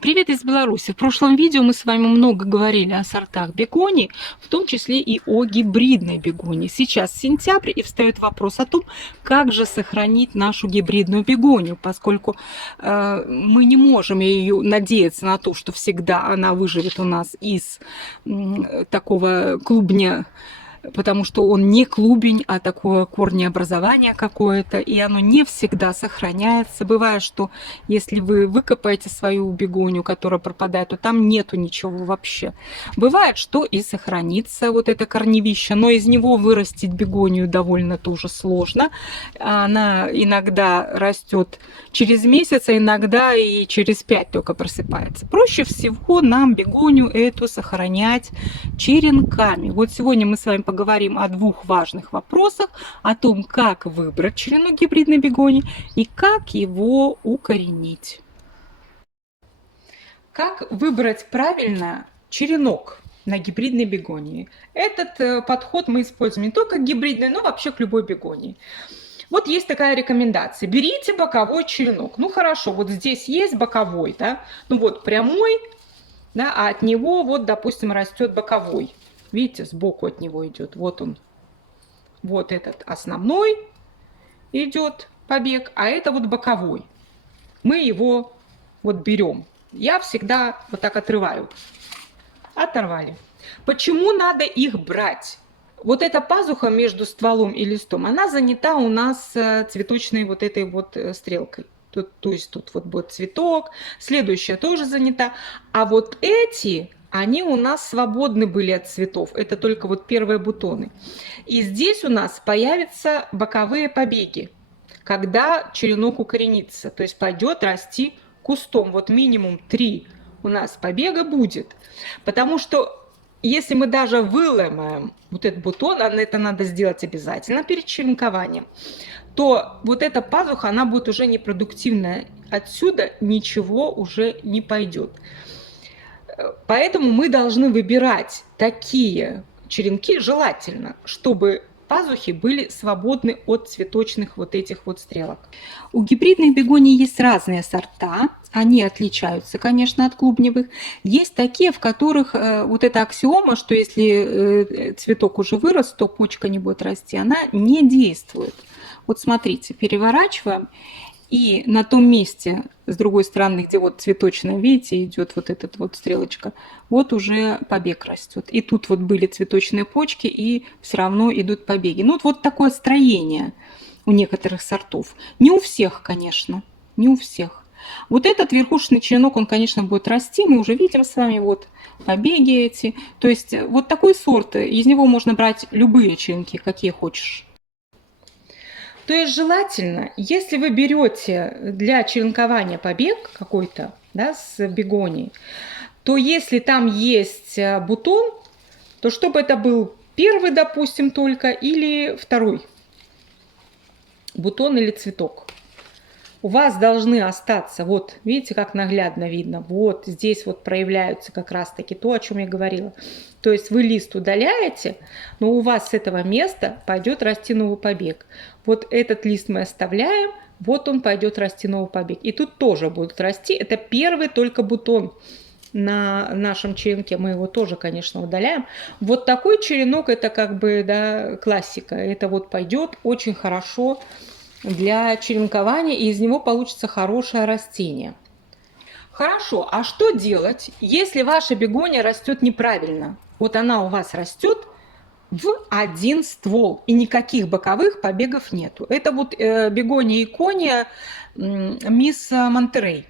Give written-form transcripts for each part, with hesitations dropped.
Привет из Беларуси. В прошлом видео мы с вами много говорили о сортах бегоний, в том числе и о гибридной бегонии. Сейчас сентябрь, и встает вопрос о том, как же сохранить нашу гибридную бегонию, поскольку мы не можем ее надеяться на то, что всегда она выживет у нас из такого клубня, потому что он не клубень, а такое корнеобразование какое-то, и оно не всегда сохраняется. Бывает, что если вы выкопаете свою бегонию, которая пропадает, то там нету ничего вообще. Бывает, что и сохранится вот это корневище, но из него вырастить бегонию довольно тоже сложно. Она иногда растет через месяц, а иногда и через 5 только просыпается. Проще всего нам бегонию эту сохранять черенками. Вот сегодня мы с вами поговорим о двух важных вопросах: о том, как выбрать черенок гибридной бегонии и как его укоренить. Как выбрать правильно черенок на гибридной бегонии? Этот подход мы используем не только к гибридной, но вообще к любой бегонии. Вот есть такая рекомендация: берите боковой черенок. Ну хорошо, вот здесь есть боковой, да, ну вот прямой, да, а от него вот, допустим, растет боковой. Видите, сбоку от него идет. Вот он. Вот этот основной идет побег, а это вот боковой. Мы его вот берем. Я всегда вот так отрываю. Оторвали. Почему надо их брать? Вот эта пазуха между стволом и листом, она занята у нас цветочной вот этой вот стрелкой. То есть тут вот будет цветок, следующая тоже занята. А вот эти, они у нас свободны были от цветов. Это только вот первые бутоны. И здесь у нас появятся боковые побеги, когда черенок укоренится. То есть пойдет расти кустом. Вот минимум 3 у нас побега будет. Потому что если мы даже выломаем вот этот бутон, а это надо сделать обязательно перед черенкованием, то вот эта пазуха, она будет уже непродуктивная. Отсюда ничего уже не пойдет. Поэтому мы должны выбирать такие черенки, желательно, чтобы пазухи были свободны от цветочных вот этих вот стрелок. У гибридных бегоний есть разные сорта. Они отличаются, конечно, от клубневых. Есть такие, в которых вот эта аксиома, что если цветок уже вырос, то почка не будет расти, она не действует. Вот смотрите, переворачиваем, и на том месте, с другой стороны, где вот цветочная, видите, идет вот эта вот стрелочка, вот уже побег растет. И тут вот были цветочные почки, и все равно идут побеги. Ну вот такое строение у некоторых сортов. Не у всех, конечно, не у всех. Вот этот верхушечный черенок, он, конечно, будет расти. Мы уже видим с вами вот побеги эти. То есть вот такой сорт, из него можно брать любые черенки, какие хочешь. То есть желательно, если вы берете для черенкования побег какой-то, да, с бегонии, то если там есть бутон, то чтобы это был первый, допустим, только, или второй бутон или цветок. У вас должны остаться, вот видите, как наглядно видно, вот здесь вот проявляются как раз-таки то, о чем я говорила. То есть вы лист удаляете, но у вас с этого места пойдет расти новый побег. Вот этот лист мы оставляем, вот он пойдет расти новый побег. И тут тоже будут расти. Это первый только бутон на нашем черенке, мы его тоже, конечно, удаляем. Вот такой черенок, это как бы, да, классика. Это вот пойдет очень хорошо для черенкования, и из него получится хорошее растение. Хорошо, а что делать, если ваша бегония растет неправильно? Вот она у вас растет в один ствол, и никаких боковых побегов нету. Это вот бегония икония мисс Монтерей.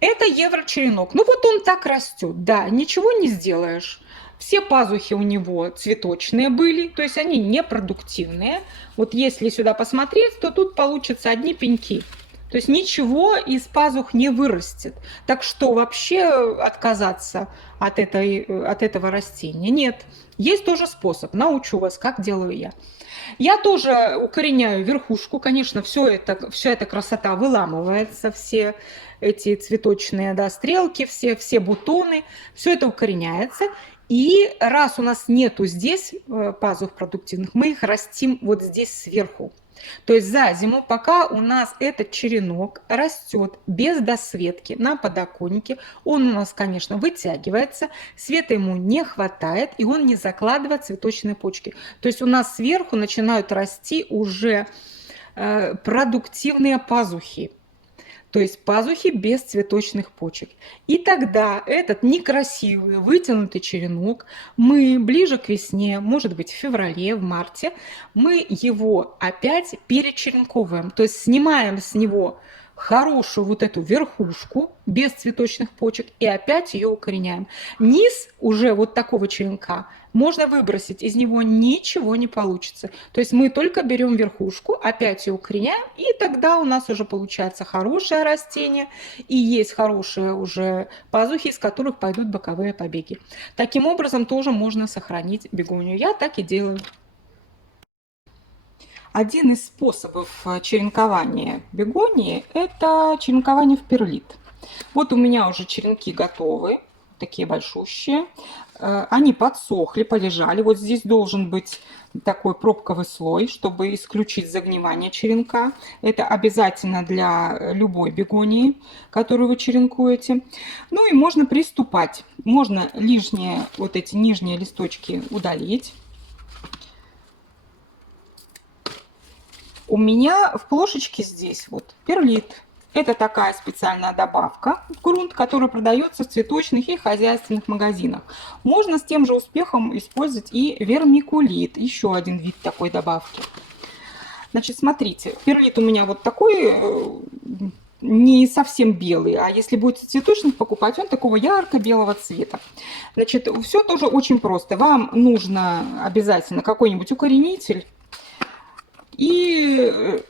Это еврочеренок. Ну вот он так растет, да, ничего не сделаешь. Все пазухи у него цветочные были, то есть они непродуктивные. Вот если сюда посмотреть, то тут получатся одни пеньки. То есть ничего из пазух не вырастет. Так что вообще отказаться от этого растения? Нет. Есть тоже способ. Научу вас, как делаю я. Я тоже укореняю верхушку. Конечно, вся эта красота выламывается, все эти цветочные, да, стрелки, все бутоны, все это укореняется. И раз у нас нету здесь пазух продуктивных, мы их растим вот здесь сверху. То есть за зиму, пока у нас этот черенок растет без досветки на подоконнике, он у нас, конечно, вытягивается, света ему не хватает, и он не закладывает цветочные почки. То есть у нас сверху начинают расти уже продуктивные пазухи. То есть пазухи без цветочных почек. И тогда этот некрасивый вытянутый черенок мы ближе к весне, может быть в феврале, в марте, мы его опять перечеренковываем. То есть снимаем с него хорошую вот эту верхушку без цветочных почек и опять ее укореняем. Низ уже вот такого черенка можно выбросить, из него ничего не получится. То есть мы только берем верхушку, опять ее укореняем, и тогда у нас уже получается хорошее растение, и есть хорошие уже пазухи, из которых пойдут боковые побеги. Таким образом тоже можно сохранить бегонию. Я так и делаю. Один из способов черенкования бегонии – это черенкование в перлит. Вот у меня уже черенки готовы, такие большущие. Они подсохли, полежали. Вот здесь должен быть такой пробковый слой, чтобы исключить загнивание черенка. Это обязательно для любой бегонии, которую вы черенкуете. Ну и можно приступать. Можно лишние, вот эти нижние листочки удалить. У меня в плошечке здесь вот перлит. Это такая специальная добавка в грунт, которая продается в цветочных и хозяйственных магазинах. Можно с тем же успехом использовать и вермикулит, еще один вид такой добавки. Значит, смотрите, перлит у меня вот такой, не совсем белый, а если будете цветочных покупать, он такого ярко-белого цвета. Значит, все тоже очень просто. Вам нужно обязательно какой-нибудь укоренитель и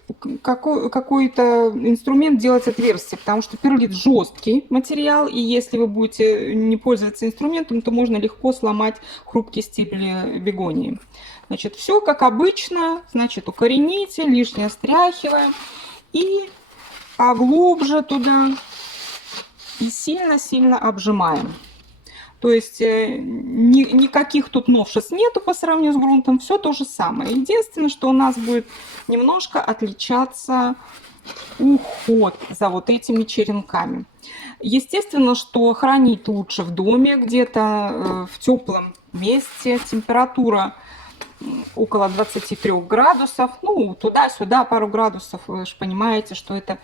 какой-то инструмент делать отверстие, потому что перлит жесткий материал, и если вы будете не пользоваться инструментом, то можно легко сломать хрупкие стебли бегонии. Значит, все как обычно, значит, укоренитель, лишнее стряхиваем и поглубже туда и сильно-сильно обжимаем. То есть никаких тут новшеств нету по сравнению с грунтом, все то же самое. Единственное, что у нас будет немножко отличаться уход за вот этими черенками. Естественно, что хранить лучше в доме, где-то в теплом месте, температура около 23 градусов, ну, туда-сюда пару градусов, вы же понимаете, что это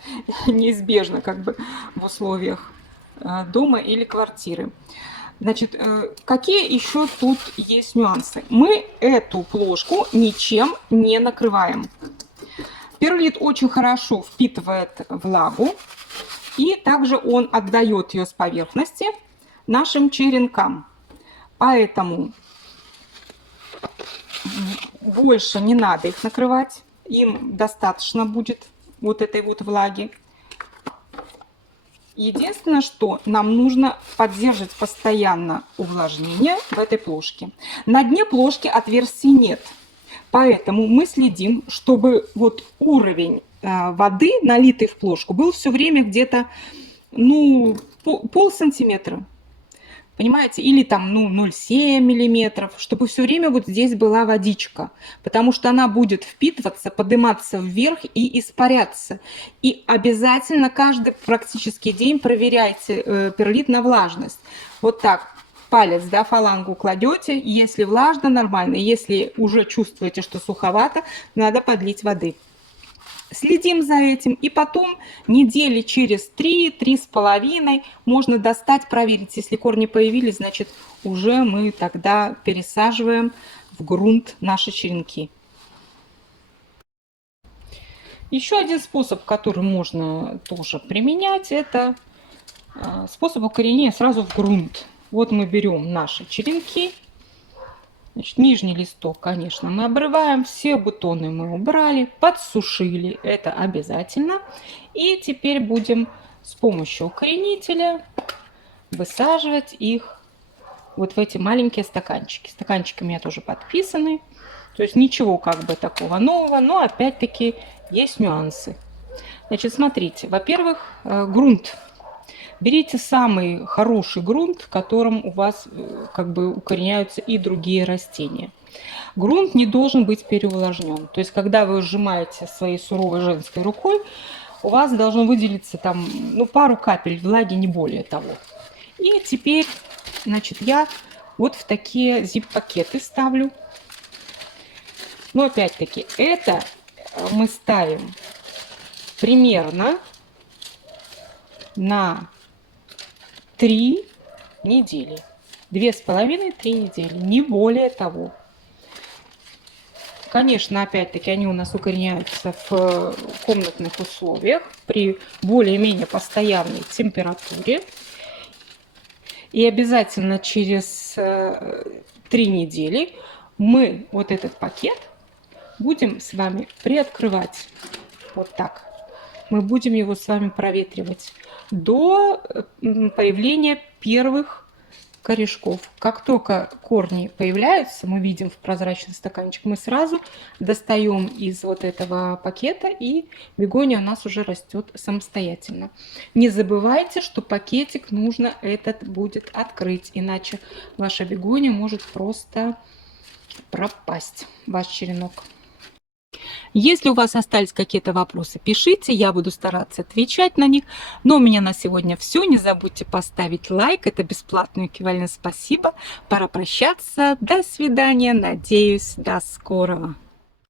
неизбежно как бы в условиях дома или квартиры. Значит, какие еще тут есть нюансы? Мы эту плошку ничем не накрываем. Перлит очень хорошо впитывает влагу, и также он отдает ее с поверхности нашим черенкам. Поэтому больше не надо их накрывать, им достаточно будет вот этой вот влаги. Единственное, что нам нужно поддерживать постоянно увлажнение в этой плошке. На дне плошки отверстий нет, поэтому мы следим, чтобы вот уровень воды, налитой в плошку, был все время где-то, ну, полсантиметра. Понимаете, или там, ну, 0,7 миллиметров, чтобы все время вот здесь была водичка, потому что она будет впитываться, подниматься вверх и испаряться. И обязательно каждый практически день проверяйте перлит на влажность. Вот так, палец, да, фалангу кладете, если влажно, нормально, если уже чувствуете, что суховато, надо подлить воды. Следим за этим, и потом недели через 3-3,5 можно достать, проверить. Если корни появились, значит уже мы тогда пересаживаем в грунт наши черенки. Еще один способ, который можно тоже применять, это способ укоренения сразу в грунт. Вот мы берем наши черенки. Значит, нижний листок, конечно, мы обрываем, все бутоны мы убрали, подсушили, это обязательно. И теперь будем с помощью укоренителя высаживать их вот в эти маленькие стаканчики. Стаканчики у меня тоже подписаны, то есть ничего как бы такого нового, но опять-таки есть нюансы. Значит, смотрите, во-первых, грунт. Берите самый хороший грунт, в котором у вас как бы укореняются и другие растения. Грунт не должен быть переувлажнен. То есть, когда вы сжимаете своей суровой женской рукой, у вас должно выделиться там, ну, пару капель влаги, не более того. И теперь, значит, я вот в такие zip-пакеты ставлю. Но опять-таки, это мы ставим примерно на 3 недели. 2,5-3 недели, не более того. Конечно, опять-таки, они у нас укореняются в комнатных условиях при более-менее постоянной температуре. И обязательно через 3 недели мы вот этот пакет будем с вами приоткрывать. Вот так. Мы будем его с вами проветривать до появления первых корешков. Как только корни появляются, мы видим в прозрачный стаканчик, мы сразу достаем из вот этого пакета, и бегония у нас уже растет самостоятельно. Не забывайте, что пакетик нужно этот будет открыть, иначе ваша бегония может просто пропасть, ваш черенок. Если у вас остались какие-то вопросы, пишите, я буду стараться отвечать на них. Но у меня на сегодня все. Не забудьте поставить лайк, это бесплатный эквивалент. Спасибо. Пора прощаться. До свидания. Надеюсь, до скорого.